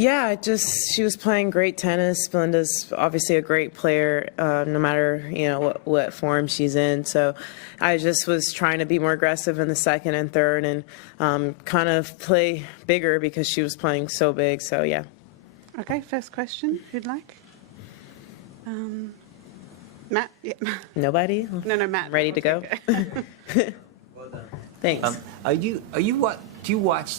Yeah, she was playing great tennis. Belinda's obviously a great player, no matter, what form she's in. So I just was trying to be more aggressive in the second and third and kind of play bigger because she was playing so big. So, yeah. Okay, first question, who'd like? Matt? Yeah. Nobody? No, Matt. Ready to go? Well done. Thanks. Do you watch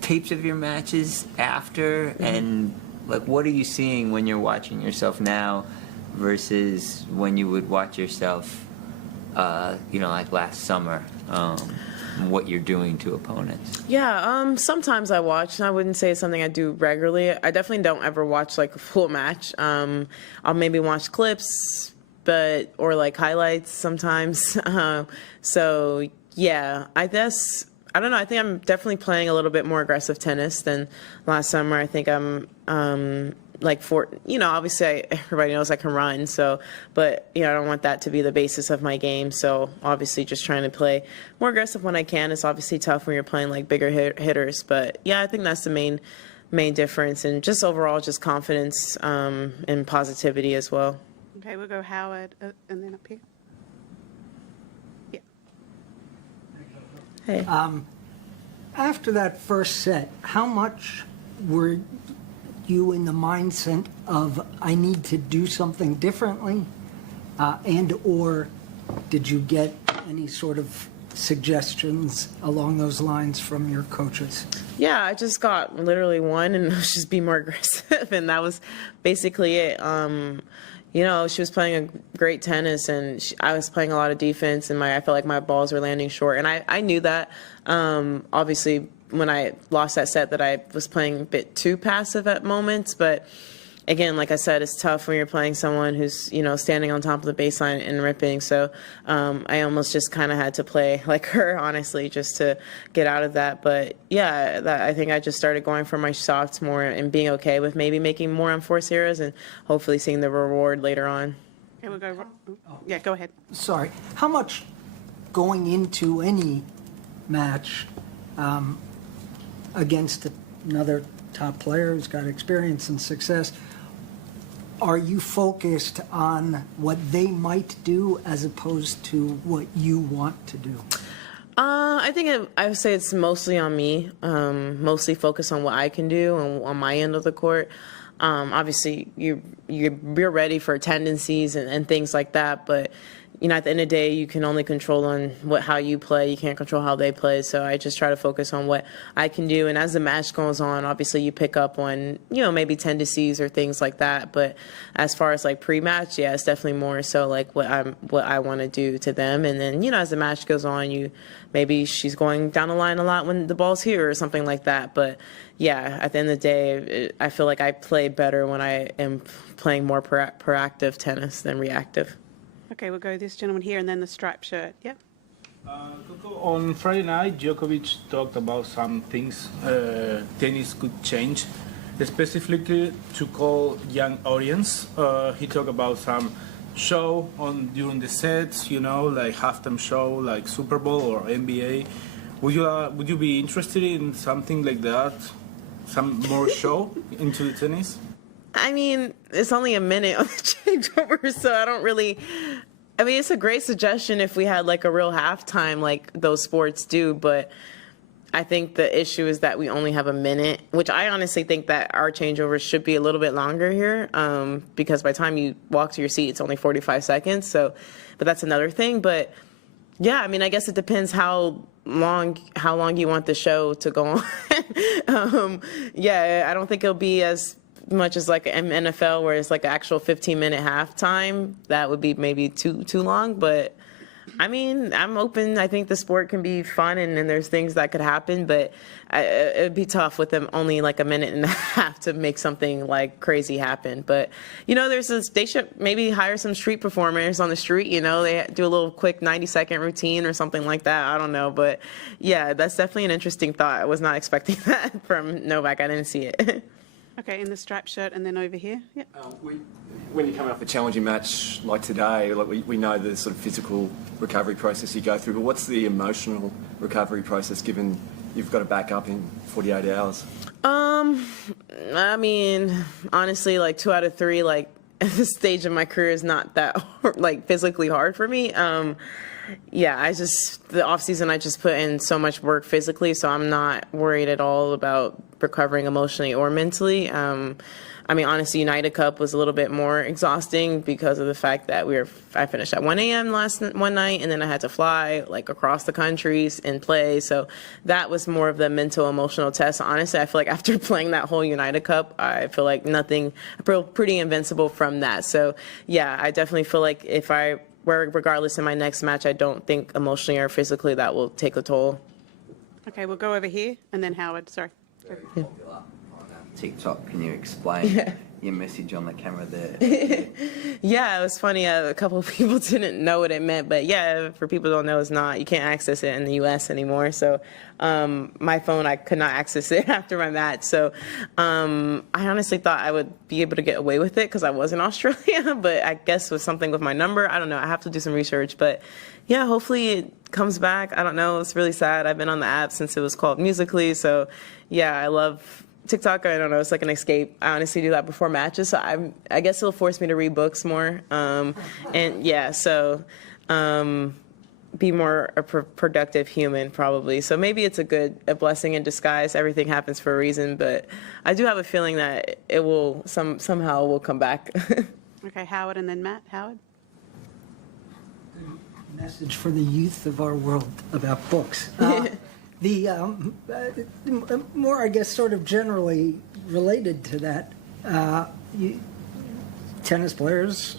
tapes of your matches after, and like what are you seeing when you're watching yourself now versus when you would watch yourself like last summer, what you're doing to opponents? Yeah, sometimes I watch, and I wouldn't say it's something I do regularly. I definitely don't ever watch like a full match. I'll maybe watch clips, or like highlights sometimes. So yeah, I guess, I don't know. I think I'm definitely playing a little bit more aggressive tennis than last summer. I think I'm obviously everybody knows I can run, so, but I don't want that to be the basis of my game. So obviously just trying to play more aggressive when I can. It's obviously tough when you're playing like bigger hitters, but yeah, I think that's the main difference, and just overall just confidence and positivity as well. Okay, we'll go Howard and then up here. Hey. After that first set, how much were you in the mindset of I need to do something differently, and or did you get any sort of suggestions along those lines from your coaches? Yeah, I just got literally one, and it was just be more aggressive, and that was basically it. She was playing a great tennis, and I was playing a lot of defense, and I felt like my balls were landing short. And I knew that, obviously, when I lost that set, that I was playing a bit too passive at moments. But again, like I said, it's tough when you're playing someone who's, standing on top of the baseline and ripping. So I almost just kind of had to play like her, honestly, just to get out of that. But yeah, I think I just started going for my shots more and being okay with maybe making more unforced errors and hopefully seeing the reward later on. Okay, we'll go. Yeah, go ahead. Sorry. How much going into any match against another top player who's got experience and success, are you focused on what they might do as opposed to what you want to do? I think I would say it's mostly on me, mostly focused on what I can do and on my end of the court. Obviously, you're ready for tendencies and things like that, but at the end of the day, you can only control on how you play. You can't control how they play. So I just try to focus on what I can do. And as the match goes on, obviously you pick up on, maybe tendencies or things like that. But as far as like pre-match, yeah, it's definitely more so like what I want to do to them. And then, as the match goes on, maybe she's going down the line a lot when the ball's here or something like that. But yeah, at the end of the day, I feel like I play better when I am playing more proactive tennis than reactive. Okay, we'll go this gentleman here and then the striped shirt. Yep. Coco, on Friday night, Djokovic talked about some things tennis could change, specifically to call young audience. He talked about some show during the sets, like halftime show, like Super Bowl or NBA. Would you be interested in something like that? Some more show into the tennis? I mean, it's only a minute on the changeover, so I don't really... I mean, it's a great suggestion if we had like a real halftime like those sports do, but I think the issue is that we only have a minute, which I honestly think that our changeovers should be a little bit longer here, because by the time you walk to your seat, it's only 45 seconds. So, but that's another thing. But yeah, I mean, I guess it depends how long you want the show to go on. Yeah, I don't think it'll be as much as like an NFL where it's like an actual 15-minute halftime. That would be maybe too long, but I mean, I'm open. I think the sport can be fun and there's things that could happen, but it would be tough with them only like a minute and a half to make something like crazy happen. But they should maybe hire some street performers on the street, they do a little quick 90-second routine or something like that. I don't know, but yeah, that's definitely an interesting thought. I was not expecting that from Novak. I didn't see it. Okay, in the striped shirt and then over here. Yep. When you come off a challenging match like today, like we know the sort of physical recovery process you go through, but what's the emotional recovery process given you've got to back up in 48 hours? I mean, honestly, like 2 out of 3, like at this stage of my career is not that like physically hard for me. Yeah, the off season I just put in so much work physically, so I'm not worried at all about recovering emotionally or mentally. I mean, honestly, United Cup was a little bit more exhausting because of the fact that I finished at 1 a.m. one night, and then I had to fly like across the countries and play. So that was more of the mental, emotional test. Honestly, I feel like after playing that whole United Cup, I feel like I feel pretty invincible from that. So yeah, I definitely feel like regardless in my next match, I don't think emotionally or physically that will take a toll. Okay, we'll go over here, and then Howard, sorry. TikTok, can you explain your message on the camera there? Yeah, it was funny. A couple of people didn't know what it meant, but yeah, for people who don't know, you can't access it in the U.S. anymore. So my phone, I could not access it after my match. So I honestly thought I would be able to get away with it because I was in Australia, but I guess with something with my number, I don't know. I have to do some research, but yeah, hopefully it comes back. I don't know. It's really sad. I've been on the app since it was called Musical.ly. So yeah, I love TikTok. I don't know, it's like an escape. I honestly do that before matches, so I guess it'll force me to read books more, and yeah, so be more a productive human probably. So maybe it's a blessing in disguise. Everything happens for a reason, but I do have a feeling that it will somehow will come back. Okay, Howard, and then Matt. Howard? Message for the youth of our world about books. The more, I guess, sort of generally related to that, tennis players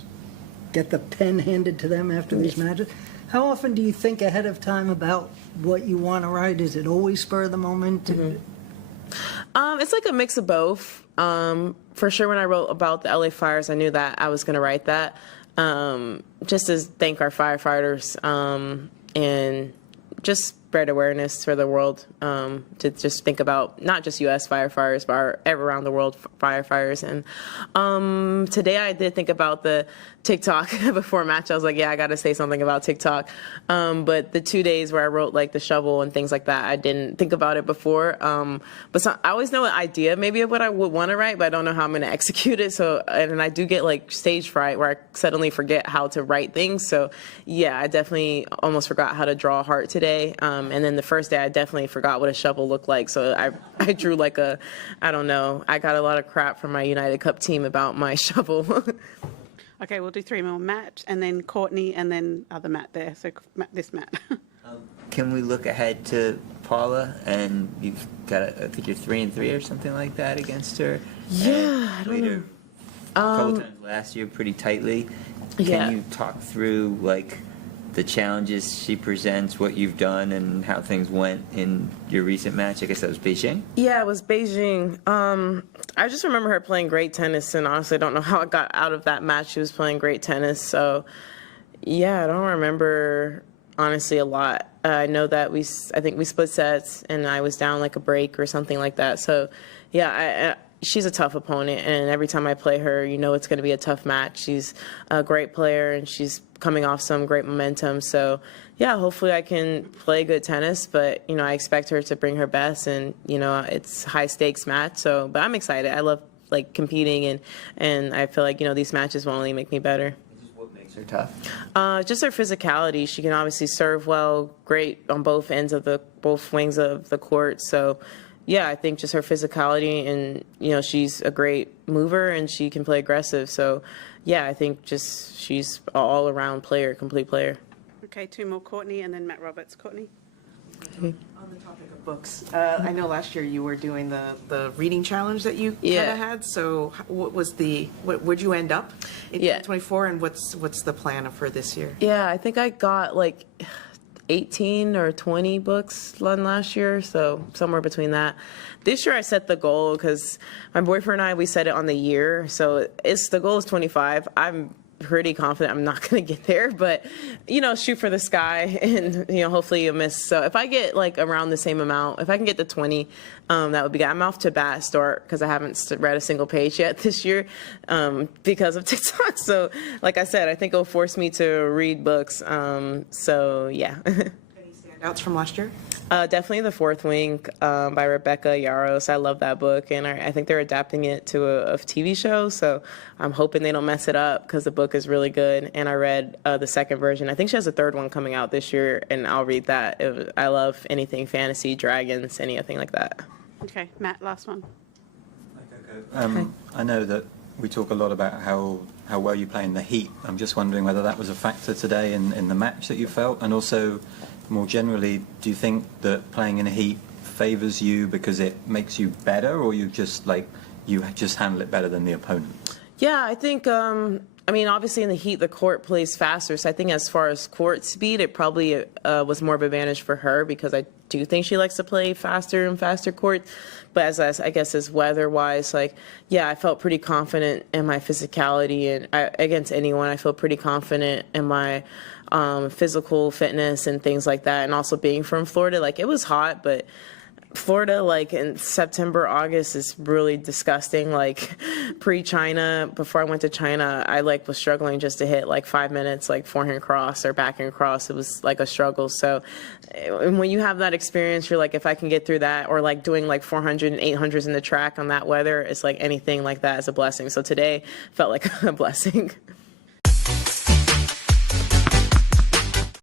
get the pen handed to them after these matches. How often do you think ahead of time about what you want to write? Is it always spur of the moment? It's like a mix of both. For sure, when I wrote about the LA fires, I knew that I was going to write that, just to thank our firefighters and just spread awareness for the world, to just think about not just U.S. firefighters, but around the world firefighters. And today I did think about the TikTok before match. I was like, yeah, I got to say something about TikTok. But the 2 days where I wrote like the shovel and things like that, I didn't think about it before. But I always know an idea maybe of what I would want to write, but I don't know how I'm going to execute it. So, and I do get like stage fright where I suddenly forget how to write things. So yeah, I definitely almost forgot how to draw a heart today. And then the first day I definitely forgot what a shovel looked like. So I drew like I don't know. I got a lot of crap from my United Cup team about my shovel. Okay, we'll do 3 more. Matt, and then Courtney, and then other Matt there. So this Matt. Can we look ahead to Paula? And you've got, I think you're 3-3 or something like that against her. Yeah, I don't know. A couple times last year, pretty tightly. Yeah. Can you talk through like the challenges she presents, what you've done, and how things went in your recent match? I guess that was Beijing? Yeah, it was Beijing. I just remember her playing great tennis, and honestly, I don't know how I got out of that match. She was playing great tennis, so yeah, I don't remember honestly a lot. I know that I think we split sets, and I was down like a break or something like that. So yeah, she's a tough opponent, and every time I play her, you know it's going to be a tough match. She's a great player, and she's coming off some great momentum. So yeah, hopefully I can play good tennis, but you know, I expect her to bring her best, and you know, it's high stakes match. So, but I'm excited. I love like competing, and I feel like, you know, these matches will only make me better. What makes her tough? Just her physicality. She can obviously serve well, great on both wings of the court. So yeah, I think just her physicality, and you know, she's a great mover and she can play aggressive. So yeah, I think just she's an all-around player, complete player. Okay, 2 more. Courtney, and then Matt Roberts. Courtney. On the topic of books, I know last year you were doing the reading challenge that you kind of had. So what was where'd you end up in 2024, and what's the plan for this year? Yeah, I think I got like 18 or 20 books done last year, so somewhere between that. This year I set the goal because my boyfriend and I, we set it on the year, so the goal is 25. I'm pretty confident I'm not going to get there, but you know, shoot for the sky, and you know, hopefully you miss. So if I get like around the same amount, if I can get to 20, that would be good. I'm off to a bad start because I haven't read a single page yet this year because of TikTok. So like I said, I think it'll force me to read books. So yeah. Any Outs from last year? Definitely The Fourth Wing by Rebecca Yarros. I love that book, and I think they're adapting it to a TV show, so I'm hoping they don't mess it up because the book is really good, and I read the second version. I think she has a third one coming out this year, and I'll read that. I love anything fantasy, dragons, anything like that. Okay, Matt, last one. I know that we talk a lot about how well you play in the heat. I'm just wondering whether that was a factor today in the match that you felt, and also more generally, do you think that playing in a heat favours you because it makes you better, or you just handle it better than the opponent? Yeah, I think, I mean, obviously in the heat, the court plays faster. So I think as far as court speed, it probably was more of an advantage for her because I do think she likes to play faster and faster court. But as I guess as weather-wise, like, yeah, I felt pretty confident in my physicality. And against anyone, I feel pretty confident in my physical fitness and things like that. And also being from Florida, like, it was hot, but Florida, like in September, August is really disgusting. Like pre-China, before I went to China, I like was struggling just to hit like 5 minutes, like forehand cross or backhand cross. It was like a struggle. So when you have that experience, you're like, if I can get through that, or like doing like 400 and 800s in the track on that weather, it's like anything like that is a blessing. So today felt like a blessing.